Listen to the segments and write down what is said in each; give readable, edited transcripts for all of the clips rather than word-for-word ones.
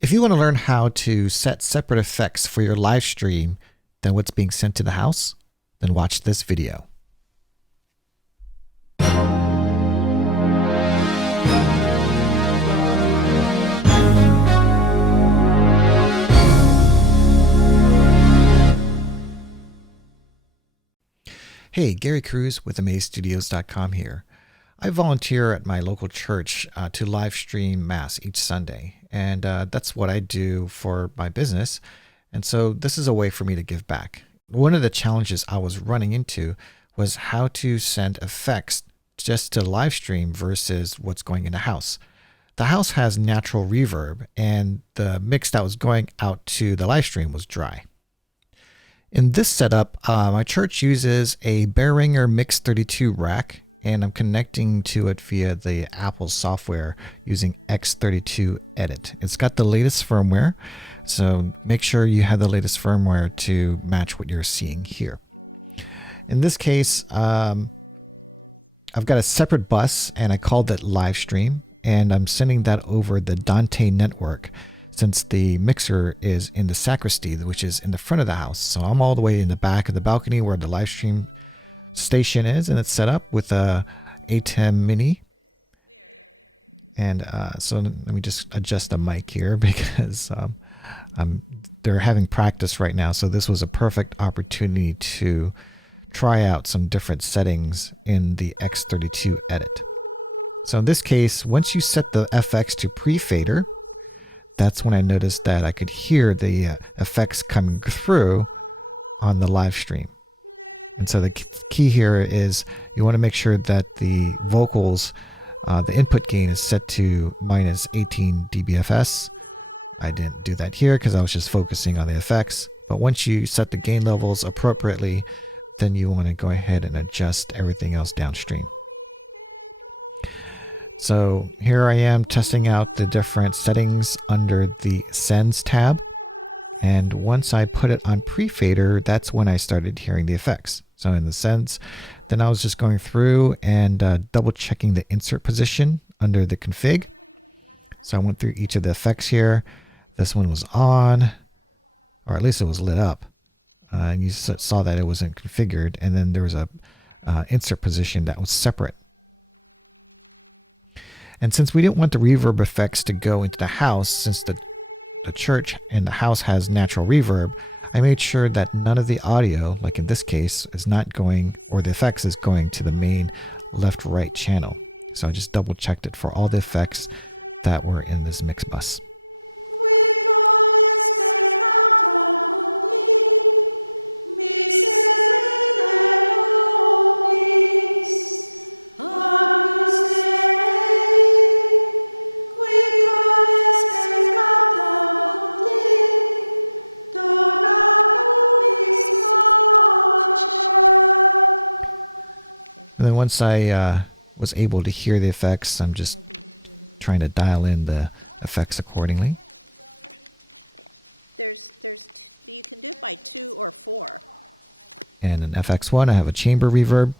If you want to learn how to set separate effects for your live stream than what's being sent to the house, then watch this video. Hey, Gary Cruz with AmazeStudios.com here. I volunteer at my local church to live stream Mass each Sunday, and that's what I do for my business. And so this is a way for me to give back. One of the challenges I was running into was how to send effects just to live stream versus what's going in the house. The house has natural reverb, and the mix that was going out to the live stream was dry. In this setup, my church uses a Behringer X32 Rack, and I'm connecting to it via the Apple software using X32 Edit. It's got the latest firmware, so make sure you have the latest firmware to match what you're seeing here. In this case, I've got a separate bus, and I called it live stream, and I'm sending that over the Dante network, since the mixer is in the sacristy, which is in the front of the house. So I'm all the way in the back of the balcony where the live stream station is, and it's set up with a ATEM Mini. And so let me just adjust the mic here because they're having practice right now. So this was a perfect opportunity to try out some different settings in the X32 Edit. So in this case, once you set the FX to pre-fader, that's when I noticed that I could hear the effects coming through on the live stream. And so the key here is you want to make sure that the vocals, the input gain is set to minus 18 dBFS. I didn't do that here because I was just focusing on the effects. But once you set the gain levels appropriately, then you want to go ahead and adjust everything else downstream. So here I am testing out the different settings under the Sends tab. And once I put it on pre-fader, that's when I started hearing the effects. So in the Sends, then I was just going through and double checking the insert position under the config. So I went through each of the effects here. This one was on, or at least it was lit up. And you saw that it wasn't configured. And then there was a insert position that was separate. And since we didn't want the reverb effects to go into the house, since the church and the house has natural reverb, I made sure that none of the audio, like in this case, is not going, or the effects is going to the main left-right channel. So I just double checked it for all the effects that were in this mix bus. Once I was able to hear the effects, I'm just trying to dial in the effects accordingly. You can do it by 2 or 4. And in FX1, I have a chamber reverb.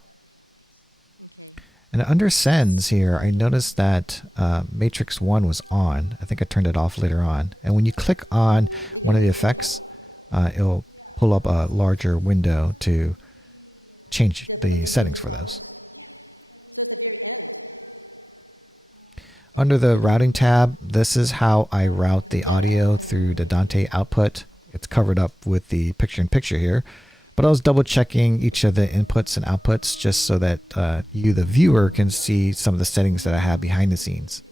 Okay. And under Sends here, I noticed that Matrix 1 was on. I think I turned it off later on. And when you click on one of the effects, it'll pull up a larger window to change the settings for those. So it's the very end. Under the routing tab, this is how I route the audio through the Dante output. It's covered up with the picture-in-picture here. But I was double checking each of the inputs and outputs just so that you, the viewer, can see some of the settings that I have behind the scenes.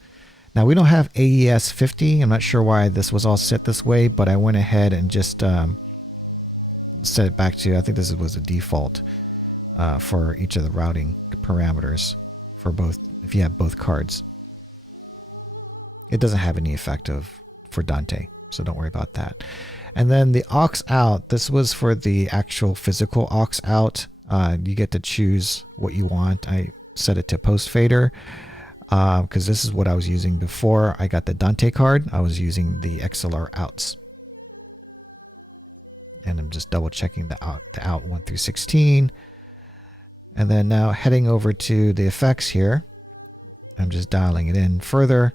Now we don't have AES 50. I'm not sure why this was all set this way, but I went ahead and just set it back to, I think this was a default for each of the routing parameters for both, if you have both cards. It doesn't have any effect for Dante, so don't worry about that. And then the aux out, this was for the actual physical aux out. You get to choose what you want. I set it to post fader because this is what I was using before I got the Dante card. I was using the XLR outs. And I'm just double checking the out 1 through 16. And then now heading over to the effects here, I'm just dialing it in further.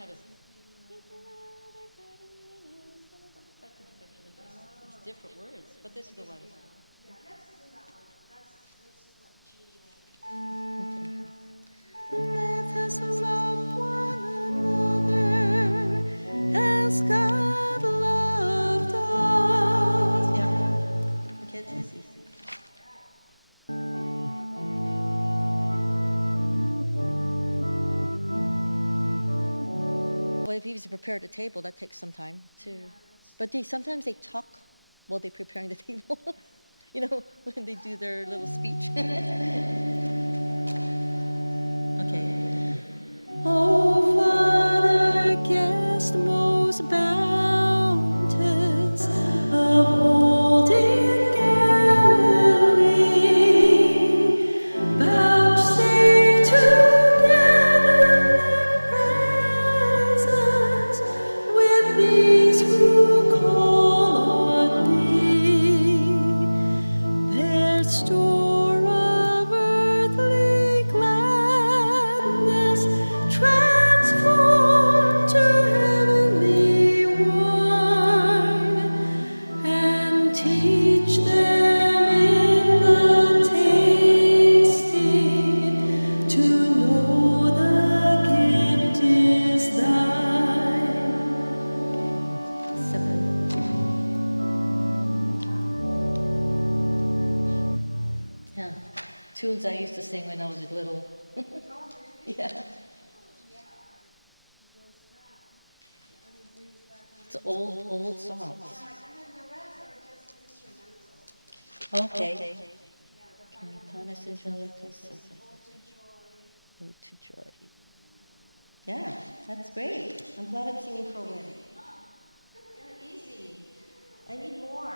have is. It's different words, but this is the one. Let us love one another as God loved us. Yeah, okay, it's easy. Well, if he's prepared a table, that takes some time too. But sometimes they talk while they're preparing the table. You know, when they do their little speech. Okay. Oh, Father, guest most bounteous of old in Galilee, vouchsafe to gather in presence with these who call on thee. Their store of earthly gladness transform to heavenly wine, and teach them in the tasting to know the gift is thine. Simple. Yeah, tunes I used to sing when I was little. Yeah. It's old songs. Okay. Ode to joy. Yeah, that's great. I'm glad I'm singing for a wedding. They're easy. I need more.